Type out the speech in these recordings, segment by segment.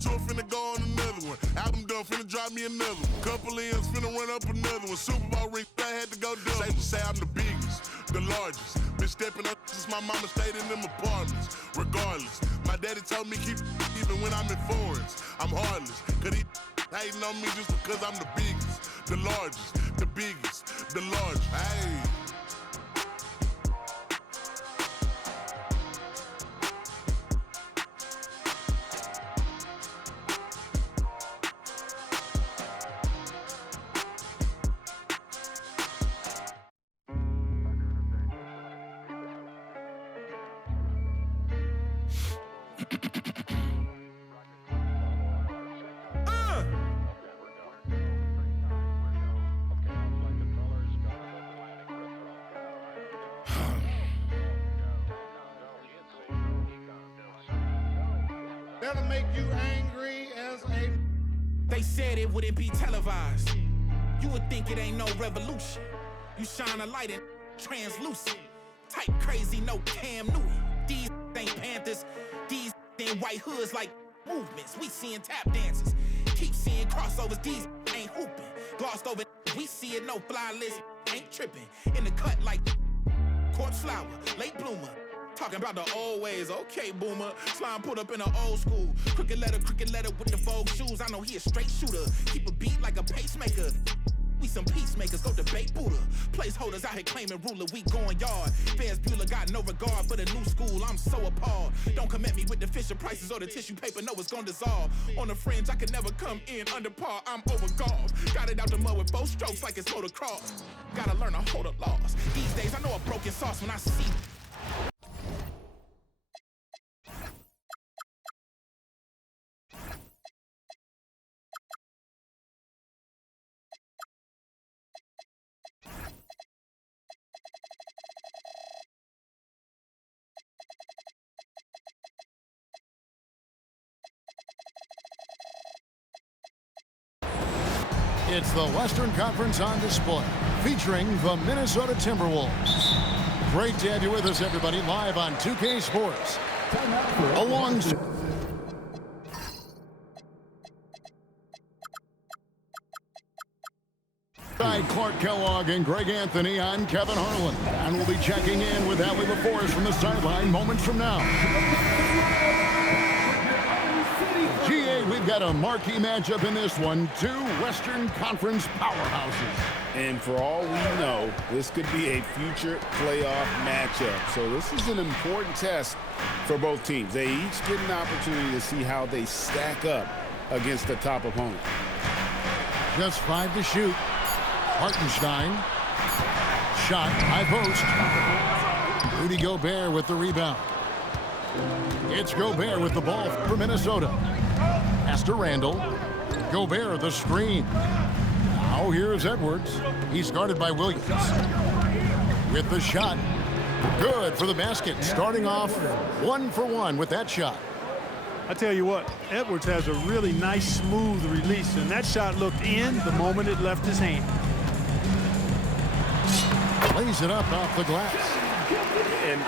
tour, finna go on another one. Album done, finna drop me another one. Couple M's, finna run up another one. Super Bowl ring, I had to go do. Safe to say I'm the biggest, the largest. Been stepping up since my mama stayed in them apartments. Regardless, my daddy told me keep even when I'm in foreigns. I'm heartless, cause he hating on me just because I'm the biggest, the largest, the biggest, the largest. Hey. That'll make you angry as a... They said it wouldn't be televised. You would think it ain't no revolution. You shine a light and translucent. Type crazy, no Cam Newton. These ain't Panthers. These ain't white hoods like movements. We seeing tap dances. Keep seeing crossovers. These ain't hooping. Glossed over. We see it, no fly list. Ain't tripping. In the cut like corpse flower, late bloomer. Talking about the old ways, okay, boomer. Slime put up in an old school. Crooked letter with the Vogue shoes. I know he a straight shooter. Keep a beat like a pacemaker. We some peacemakers, go debate Buddha. Placeholders out here claiming ruler, we going yard. Fairs Bueller got no regard for the new school, I'm so appalled. Don't come at me with the Fisher prices or the tissue paper, no, it's gonna dissolve. On the fringe, I could never come in under par, I'm overgolfed. Got it out the mud with both strokes like it's motocross. Gotta learn to hold up laws. These days, I know a broken sauce when I see. It's the Western Conference on display, featuring the Minnesota Timberwolves. Great to have you with us, everybody, live on 2K Sports. Alongside Clark Kellogg and Greg Anthony, I'm Kevin Harlan. And we'll be checking in with Allie LaForest from the sideline moments from now. GA, we've got a marquee matchup in this one. Two Western Conference powerhouses. And for all we know, this could be a future playoff matchup. So this is an important test for both teams. They each get an opportunity to see how they stack up against the top opponent. Just 5 to shoot. Hartenstein. Shot, high post. Rudy Gobert with the rebound. It's Gobert with the ball for Minnesota. Pass to Randall. Gobert the screen. Now here's Edwards. He's guarded by Williams. With the shot. Good for the basket. Starting off 1 for 1 with that shot. I tell you what, Edwards has a really nice, smooth release, and that shot looked in the moment it left his hand. Lays it up off the glass.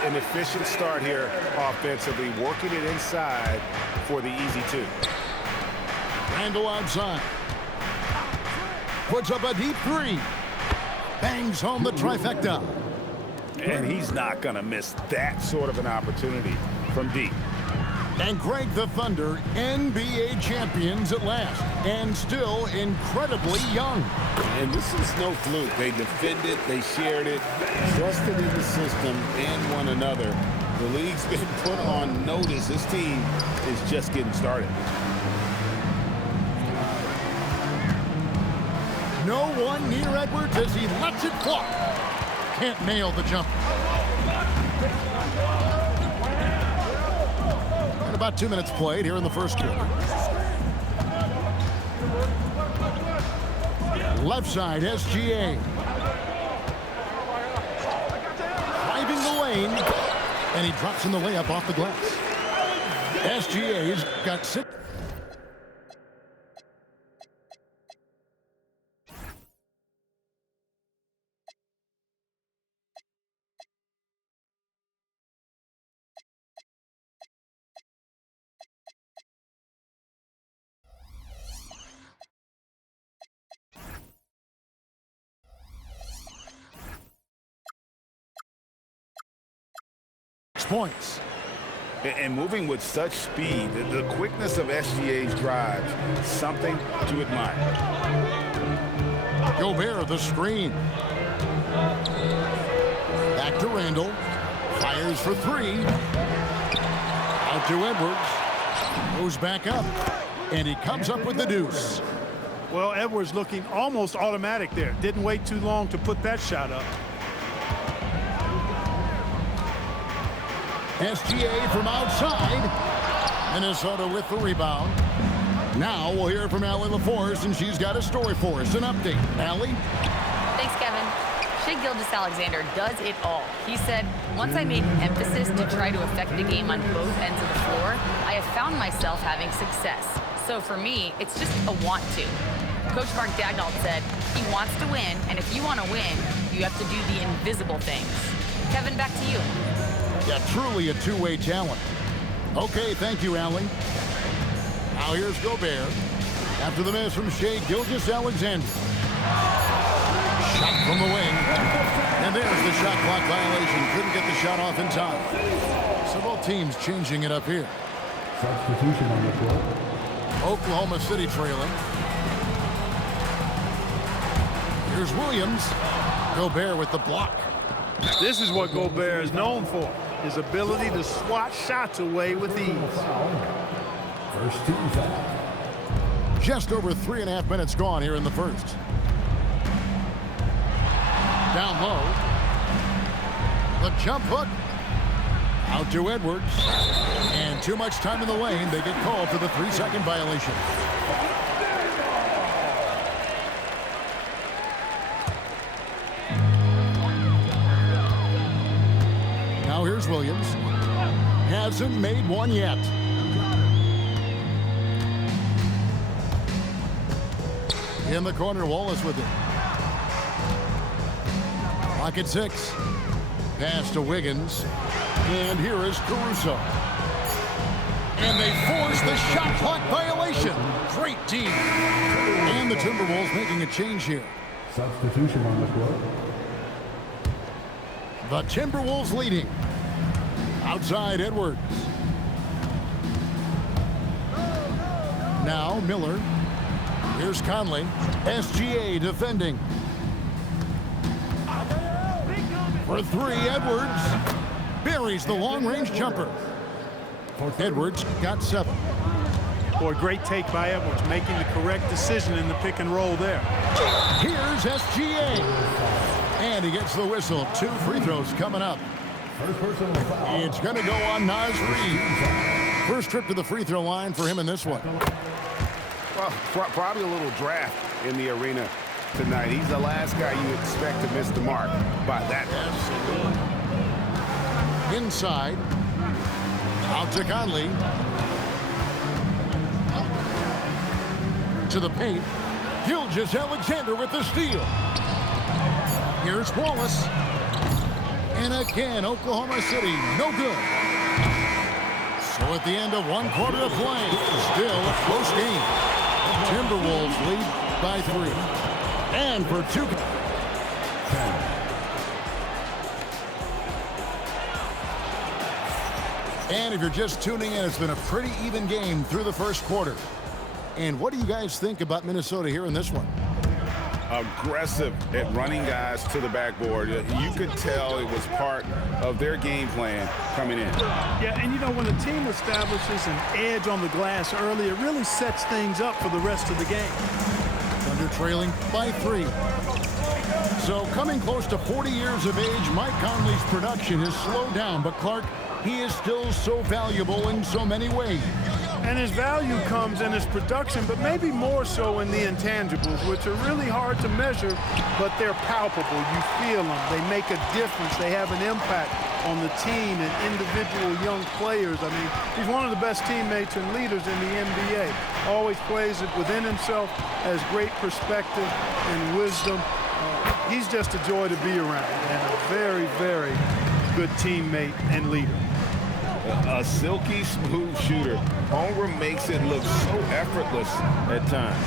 An efficient start here offensively, working it inside for the easy two. Randall outside. Puts up a deep three. Bangs home the trifecta. And he's not going to miss that sort of an opportunity from deep. And Greg, the Thunder, NBA champions at last, and still incredibly young. And this is no fluke. They defended, they shared it, trusted in the system and one another. The league's been put on notice. This team is just getting started. No one near Edwards as he lets it fly. Can't nail the jumper. And about 2 minutes played here in the first quarter. Left side, SGA. Driving the lane. And he drops in the layup off the glass. SGA's got 6. 6 points. And moving with such speed, the quickness of SGA's drives, something to admire. Gobert, the screen. Back to Randall. Fires for 3. Out to Edwards. Goes back up. And he comes up with the deuce. Well, Edwards looking almost automatic there. Didn't wait too long to put that shot up. SGA from outside. Minnesota with the rebound. Now we'll hear from Allie LaForce, and she's got a story for us. An update. Allie? Thanks, Kevin. Shai Gilgeous-Alexander does it all. He said, once I made an emphasis to try to affect the game on both ends of the floor, I have found myself having success. So for me, it's just a want to. Coach Mark Daigneault said, he wants to win, and if you want to win, you have to do the invisible things. Kevin, back to you. Yeah, truly a two-way talent. Okay, thank you, Allie. Now here's Gobert. After the miss from Shai Gilgeous-Alexander. Shot from the wing. And there's the shot clock violation. Couldn't get the shot off in time. So both teams changing it up here. Substitution on the floor. Oklahoma City trailing. Here's Williams. Gobert with the block. This is what Gobert is known for. His ability to swat shots away with ease. First team foul. Just over 3.5 minutes gone here in the first. Down low. The jump hook. Out to Edwards. And too much time in the lane. They get called for the 3-second violation. Now here's Williams. Hasn't made one yet. In the corner, Wallace with it. Clock at 6. Pass to Wiggins. And here is Caruso. And they force the shot clock violation. Great team. And the Timberwolves making a change here. Substitution on the floor. The Timberwolves leading. Outside Edwards. Now Miller. Here's Conley. SGA defending. For 3, Edwards. Buries the long-range jumper. Edwards got 7. Boy, great take by Edwards, making the correct decision in the pick and roll there. Here's SGA. And he gets the whistle. 2 free throws coming up. First personal foul. It's going to go on Naz Reid. First trip to the free throw line for him in this one. Well, probably a little draft in the arena tonight. He's the last guy you expect to miss the mark by that. Inside. Out to Conley. To the paint. Gilgeous-Alexander with the steal. Here's Wallace. And again, Oklahoma City, no good. So at the end of 1 quarter of play, still a close game. Timberwolves lead by 3. And for 2. And if you're just tuning in, it's been a pretty even game through the first quarter. And what do you guys think about Minnesota here in this one? Aggressive at running guys to the backboard. You could tell it was part of their game plan coming in. Yeah, and you know, when a team establishes an edge on the glass early, it really sets things up for the rest of the game. Thunder trailing by 3. So coming close to 40 years of age, Mike Conley's production has slowed down, but Clark, he is still so valuable in so many ways. And his value comes in his production, but maybe more so in the intangibles, which are really hard to measure, but they're palpable. You feel them. They make a difference. They have an impact on the team and individual young players. I mean, he's one of the best teammates and leaders in the NBA. Always plays it within himself, has great perspective and wisdom. He's just a joy to be around and a very, very good teammate and leader. A silky smooth shooter. Holmgren makes it look so effortless at times.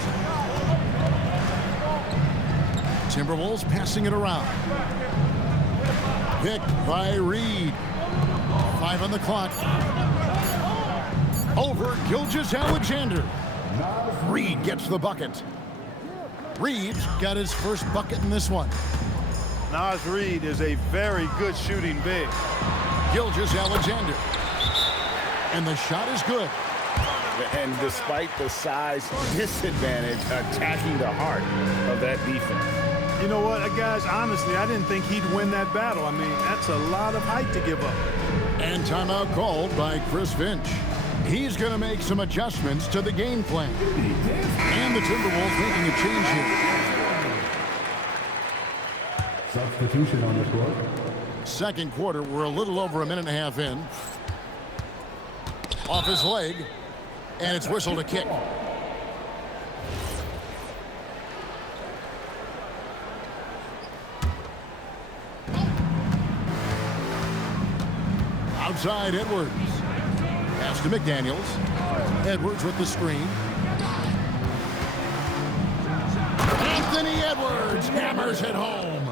Timberwolves passing it around. Picked by Reed. 5 on the clock. Over Gilgeous-Alexander. Reed gets the bucket. Reed's got his first bucket in this one. Naz Reid is a very good shooting big. Gilgeous-Alexander. And the shot is good. And despite the size disadvantage, attacking the heart of that defense. You know what, guys, honestly, I didn't think he'd win that battle. I mean, that's a lot of height to give up. And timeout called by Chris Finch. He's going to make some adjustments to the game plan. And the Timberwolves making a change here. Substitution on the court. Second quarter, we're a little over a minute and a half in. Off his leg, and it's whistled a kick. Outside, Edwards. Pass to McDaniels. Edwards with the screen. Anthony Edwards hammers it home.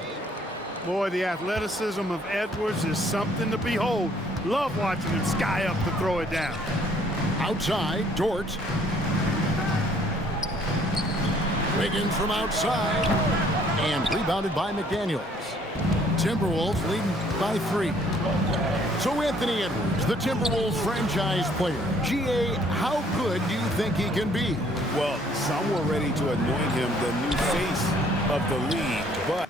Boy, the athleticism of Edwards is something to behold. Love watching him sky up to throw it down. Outside, Dort. Wiggins from outside. And rebounded by McDaniels. Timberwolves leading by 3. So Anthony Edwards, the Timberwolves franchise player. GA, how good do you think he can be? Well, some were ready to anoint him the new face of the league, but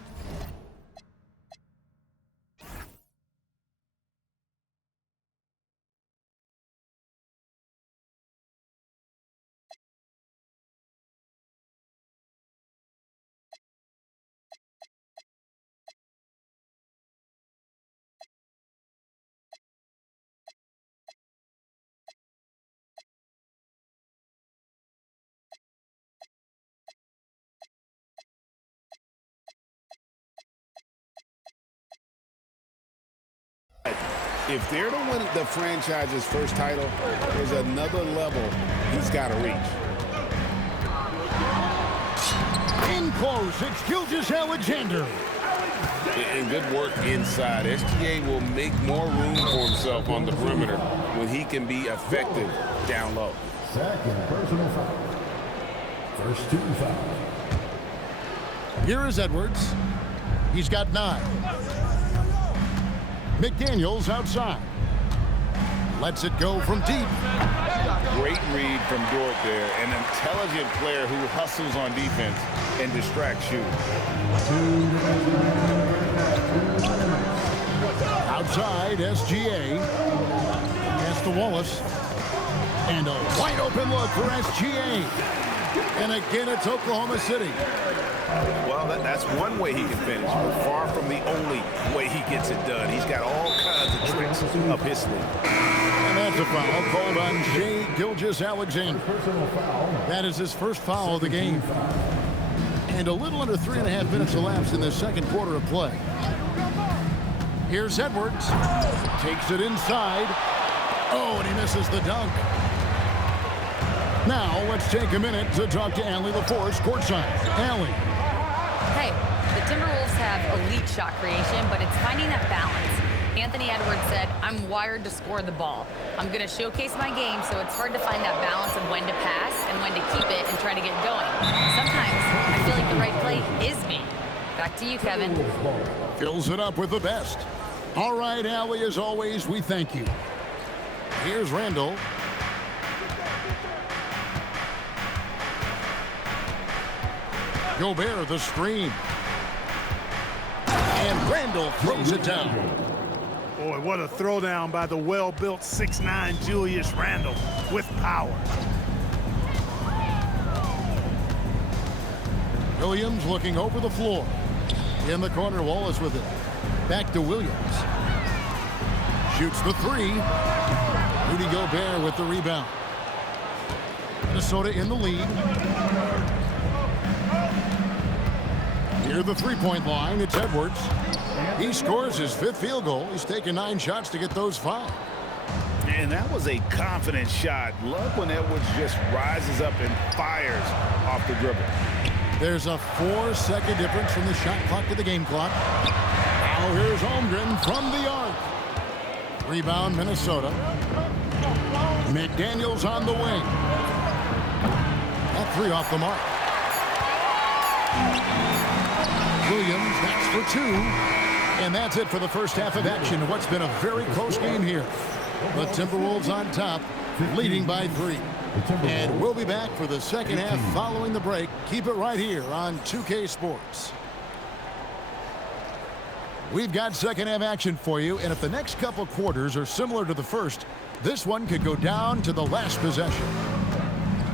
if they're to win the franchise's first title, there's another level he's got to reach. In close, it's Gilgeous-Alexander. And good work inside. SGA will make more room for himself on the perimeter when he can be effective down low. Second personal foul. First team foul. Here is Edwards. He's got 9. McDaniels outside. Lets it go from deep. Great read from Dort there. An intelligent player who hustles on defense and distracts shooters. Outside, SGA. Pass to Wallace. And a wide open look for SGA. And again, it's Oklahoma City. Well, that's one way he can finish, but far from the only way he gets it done. He's got all kinds of tricks up his sleeve. And that's a foul called on Shai Gilgeous-Alexander. That is his first foul of the game. And a little under 3.5 minutes elapsed in the second quarter of play. Here's Edwards. Takes it inside. Oh, and he misses the dunk. Now, let's take a minute to talk to Allie LaForce, courtside. Allie. Hey, the Timberwolves have elite shot creation, but it's finding that balance. Anthony Edwards said, I'm wired to score the ball. I'm going to showcase my game, so it's hard to find that balance of when to pass and when to keep it and try to get going. Sometimes I feel like the right play is me. Back to you, Kevin. Fills it up with the best. All right, Allie, as always, we thank you. Here's Randall. Gobert, the screen. And Randall throws it down. Boy, what a throwdown by the well-built 6'9" Julius Randle with power. Williams looking over the floor. In the corner, Wallace with it. Back to Williams. Shoots the 3. Rudy Gobert with the rebound. Minnesota in the lead. Near the three-point line, it's Edwards. He scores his 5th field goal. He's taken 9 shots to get those 5. And that was a confident shot. Love when Edwards just rises up and fires off the dribble. There's a 4-second difference from the shot clock to the game clock. Now here's Holmgren from the arc. Rebound, Minnesota. McDaniels on the wing. That three off the mark. Williams, that's for two. And that's it for the first half of action. What's been a very close game here. The Timberwolves on top, leading by 3. And we'll be back for the second half following the break. Keep it right here on 2K Sports. We've got second half action for you, and if the next couple quarters are similar to the first, this one could go down to the last possession.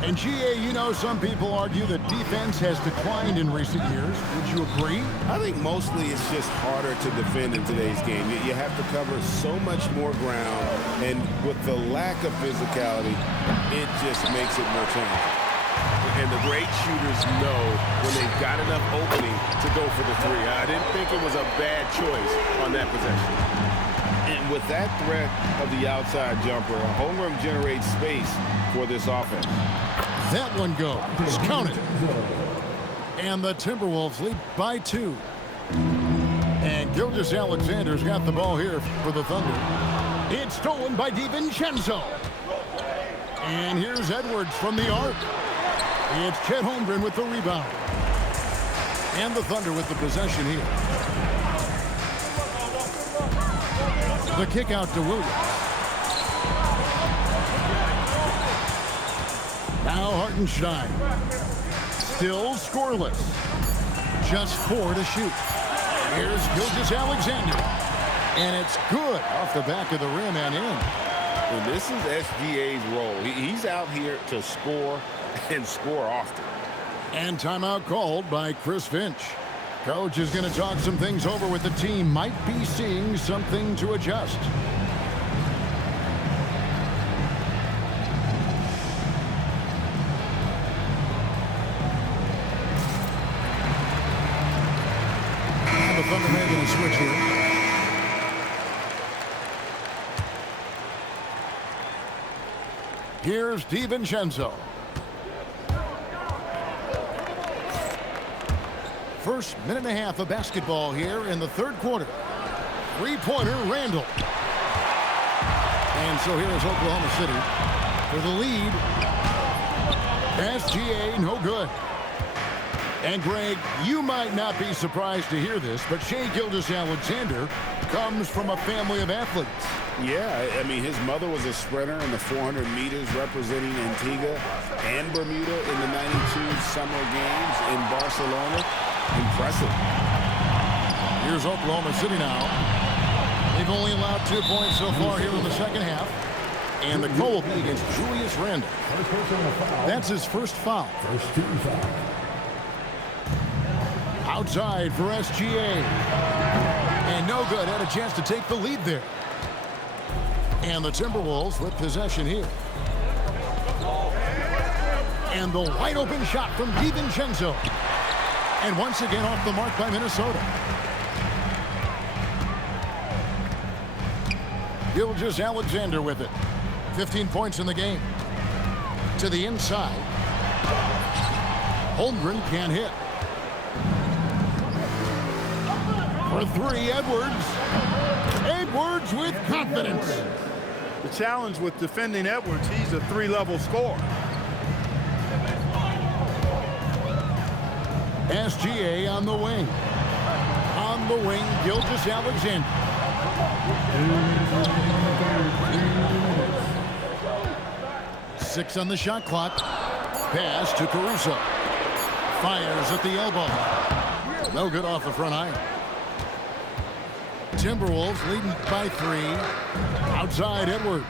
And GA, you know, some people argue that defense has declined in recent years. Would you agree? I think mostly it's just harder to defend in today's game. You have to cover so much more ground, and with the lack of physicality, it just makes it more challenging. And the great shooters know when they've got enough opening to go for the three. I didn't think it was a bad choice on that possession. And with that threat of the outside jumper, Holmgren generates space for this offense. That one goes. Count it. And the Timberwolves lead by 2. And Gilgeous-Alexander's got the ball here for the Thunder. It's stolen by DiVincenzo. And here's Edwards from the arc. It's Chet Holmgren with the rebound. And the Thunder with the possession here. The kick out to Williams. Now Hartenstein. Still scoreless. Just 4 to shoot. Here's Gilgeous-Alexander. And it's good off the back of the rim and in. Well, this is SGA's role. He's out here to score and score often. And timeout called by Chris Finch. Coach is going to talk some things over with the team. Might be seeing something to adjust. And the Thunder making a switch here. Here's DiVincenzo. First minute and a half of basketball here in the third quarter. Three-pointer, Randall. And so here is Oklahoma City for the lead. SGA, no good. And Greg, you might not be surprised to hear this, but Shai Gilgeous-Alexander comes from a family of athletes. Yeah, I mean, his mother was a sprinter in the 400 meters representing Antigua and Bermuda in the 92 Summer Games in Barcelona. Impressive. Here's Oklahoma City now. They've only allowed 2 points so far here in the second half. And the goal will be against Julius Randle. That's his first foul. First team foul. Outside for SGA. And no good. Had a chance to take the lead there. And the Timberwolves with possession here. And the wide open shot from DiVincenzo. And once again off the mark by Minnesota. Gilgeous-Alexander with it. 15 points in the game. To the inside. Holmgren can't hit. For 3, Edwards. Edwards with confidence. The challenge with defending Edwards, he's a 3-level scorer. SGA on the wing. On the wing, Gilgeous-Alexander. Six on the shot clock. Pass to Caruso. Fires at the elbow. No good off the front iron. Timberwolves leading by 3. Outside Edwards.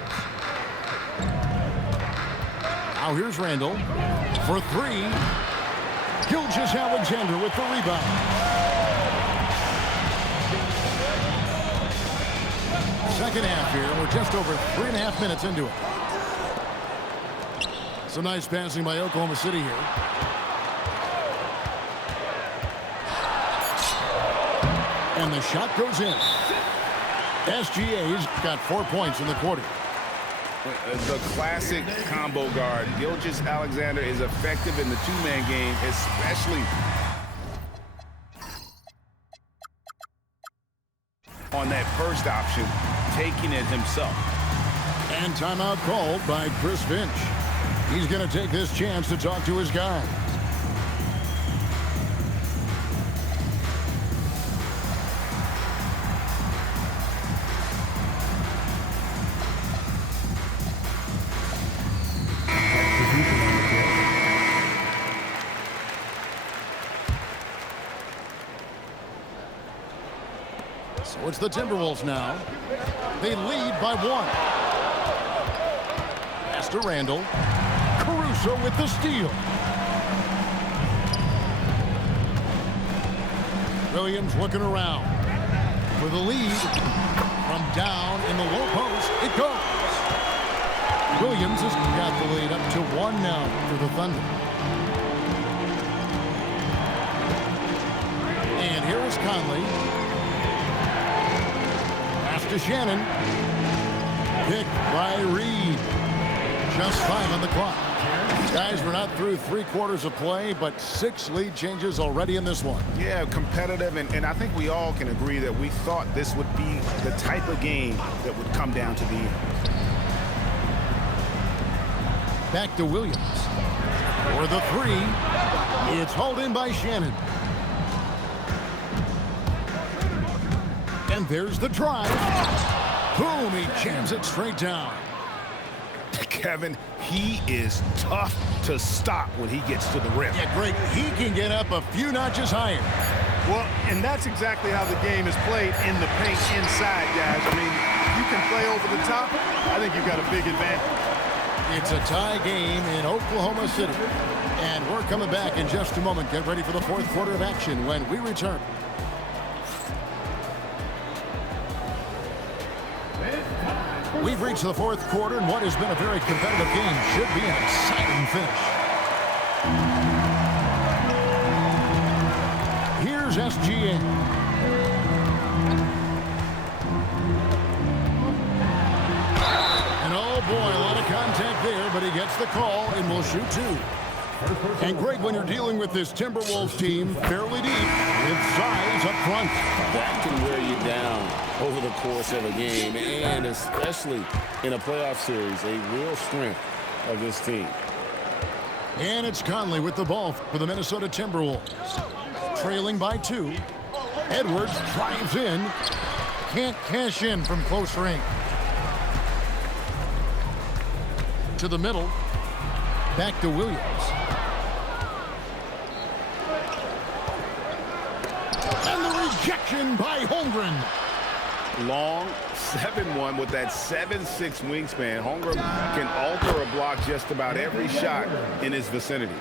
Now here's Randall for 3. Gilgeous-Alexander with the rebound. Second half here. We're just over 3.5 minutes into it. Some nice passing by Oklahoma City here. And the shot goes in. SGA's got 4 points in the quarter. The classic combo guard. Gilgeous-Alexander is effective in the two-man game, especially on that first option. taking it himself. And timeout called by Chris Finch. He's going to take this chance to talk to his guys. So it's the Timberwolves now. They lead by 1. Pass to Randall. Caruso with the steal. Williams looking around. For the lead. From down in the low post, it goes. Williams has got the lead up to 1 now for the Thunder. And here is Conley. Pass to Shannon. Picked by Reed. Just 5 on the clock. Guys, we're not through 3 quarters of play, but 6 lead changes already in this one. Yeah, competitive, and I think we all can agree that we thought this would be the type of game that would come down to the end. Back to Williams. For the 3. It's hauled in by Shannon. And there's the drive. Boom, he jams it straight down. Kevin, he is tough to stop when he gets to the rim. Yeah, great. He can get up a few notches higher. Well, and that's exactly how the game is played in the paint inside, guys. I mean, you can play over the top. I think you've got a big advantage. It's a tie game in Oklahoma City. And we're coming back in just a moment. Get ready for the 4th quarter of action when we return. We've reached the 4th quarter, and what has been a very competitive game should be an exciting finish. Here's SGA. And oh boy, a lot of contact there, but he gets the call and will shoot 2. And great when you're dealing with this Timberwolves team, fairly deep, with size up front. That can wear you down over the course of a game, and especially in a playoff series, a real strength of this team. And it's Conley with the ball for the Minnesota Timberwolves. Trailing by 2. Edwards drives in. Can't cash in from close range. To the middle. Back to Williams. And the rejection by Holmgren. Long 7'1" with that 7'6" wingspan. Holmgren can alter a block just about every shot in his vicinity.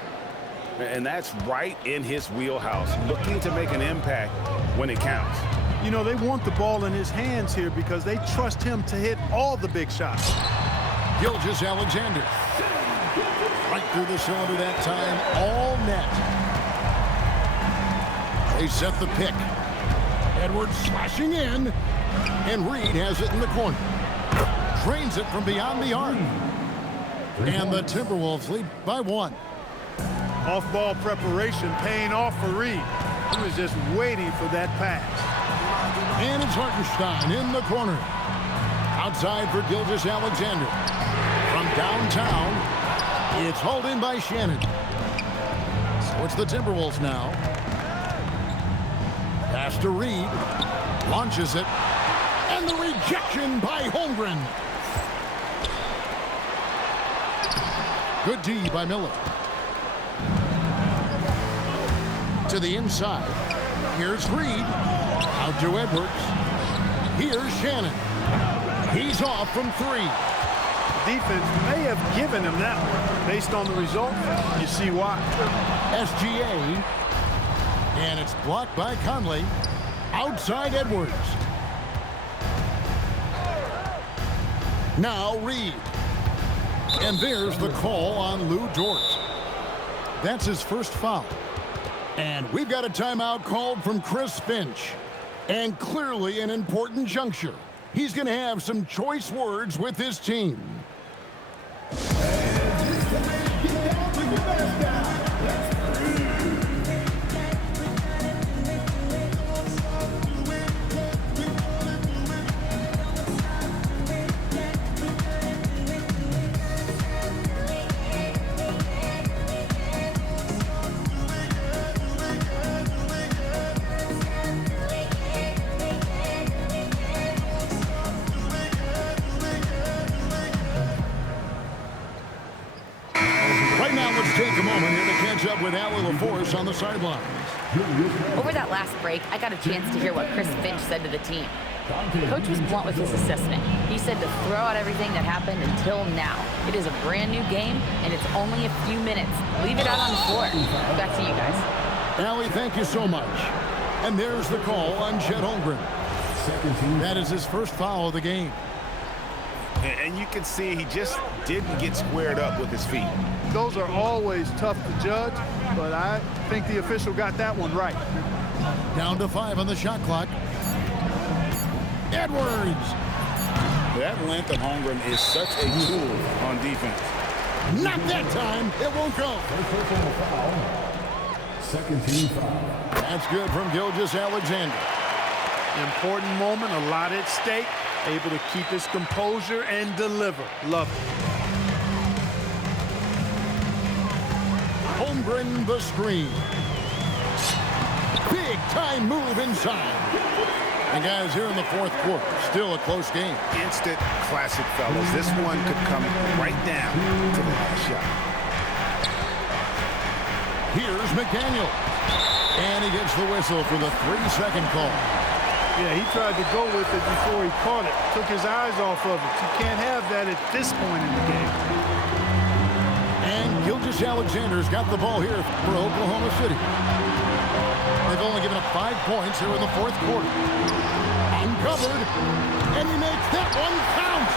And that's right in his wheelhouse, looking to make an impact when it counts. You know, they want the ball in his hands here because they trust him to hit all the big shots. Gilgeous-Alexander. Right through the cylinder that time, all net. They set the pick. Edwards slashing in, and Reed has it in the corner. Drains it from beyond the arc. And the Timberwolves lead by 1. Off-ball preparation paying off for Reed. He was just waiting for that pass. And it's Hartenstein in the corner. Outside for Gilgeous-Alexander. From downtown, it's hauled in by Shannon. So it's the Timberwolves now. Pass to Reed. Launches it. And the rejection by Holmgren. Good D by Miller. To the inside. Here's Reed. Out to Edwards. Here's Shannon. He's off from 3. Defense may have given him that one. Based on the result, you see why. SGA. And it's blocked by Conley. Outside Edwards. Now Reed. And there's the call on Lou Dort. That's his first foul. And we've got a timeout called from Chris Finch. And clearly an important juncture. He's going to have some choice words with his team. Bowman here to catch up with Allie LaForce on the sidelines. Over that last break, I got a chance to hear what Chris Finch said to the team. Coach was blunt with his assessment. He said to throw out everything that happened until now. It is a brand new game, and it's only a few minutes. Leave it out on the floor. Back to you guys. Allie, thank you so much. And there's the call on Chet Holmgren. That is his first foul of the game. And you can see he just didn't get squared up with his feet. Those are always tough to judge, but I think the official got that one right. Down to 5 on the shot clock. Edwards. That length of Holmgren is such a tool on defense. Not that time. It won't go. Second team foul. That's good from Gilgeous-Alexander. Important moment, a lot at stake. Able to keep his composure and deliver. Love it. Holmgren the screen. Big time move inside. And guys, here in the fourth quarter, still a close game. Instant classic, fellas. This one could come right down to the last shot. Here's McDaniel. And he gets the whistle for the 3-second call. Yeah, he tried to go with it before he caught it. Took his eyes off of it. You can't have that at this point in the game. And Gilgeous-Alexander's got the ball here for Oklahoma City. They've only given up 5 points here in the fourth quarter. Uncovered, and he makes that one count.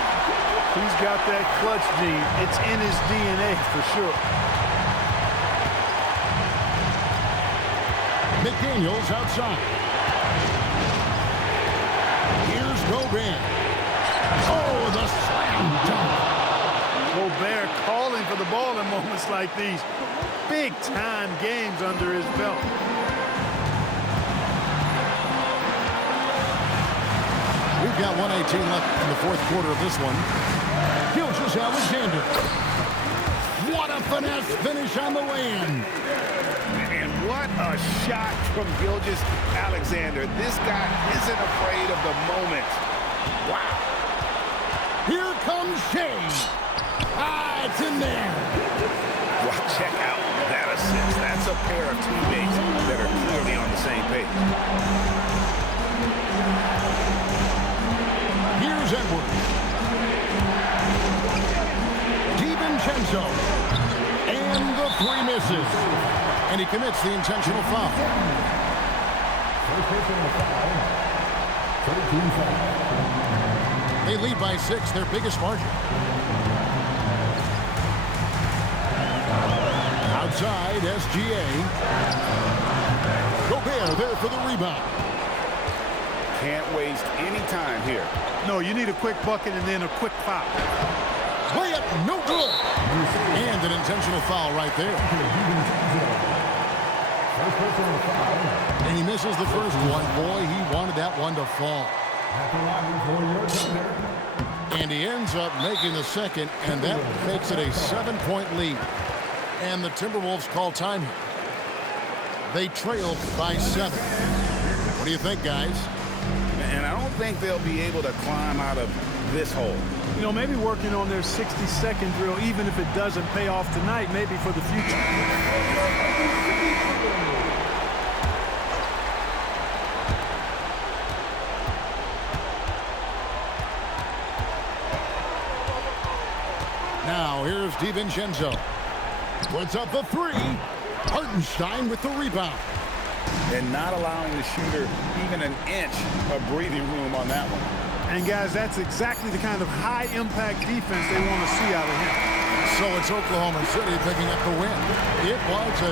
He's got that clutch gene. It's in his DNA for sure. McDaniels outside. Here's Gobert. Oh, the slam dunk. Gobert calling for the ball in moments like these. Big-time games under his belt. We've got 1:18 left in the fourth quarter of this one. Gilgeous-Alexander. What a finesse finish on the way-in. And what a shot from Gilgeous-Alexander. This guy isn't afraid of the moment. Wow. Here comes Shea. It's in there. Well, check out that assist. That's a pair of teammates that are clearly on the same page. Here's Edwards. DiVincenzo. And the 3 misses. And he commits the intentional foul. First personal foul. 13 foul. They lead by 6, their biggest margin. Outside, SGA. Gobert there for the rebound. Can't waste any time here. No, you need a quick bucket and then a quick foul. Play it, no good. And an intentional foul right there. First personal foul. And he misses the first one. Boy, he wanted that one to fall. At the line for your thunder. And he ends up making the second, and that makes it a 7-point lead. And the Timberwolves call time here. They trail by 7. What do you think, guys? And I don't think they'll be able to climb out of this hole. You know, maybe working on their 60-second drill, even if it doesn't pay off tonight, maybe for the future. Now, here's DiVincenzo. Puts up the 3. Hartenstein with the rebound. And not allowing the shooter even an inch of breathing room on that one. And, guys, that's exactly the kind of high-impact defense they want to see out of him. So it's Oklahoma City picking up the win. It was a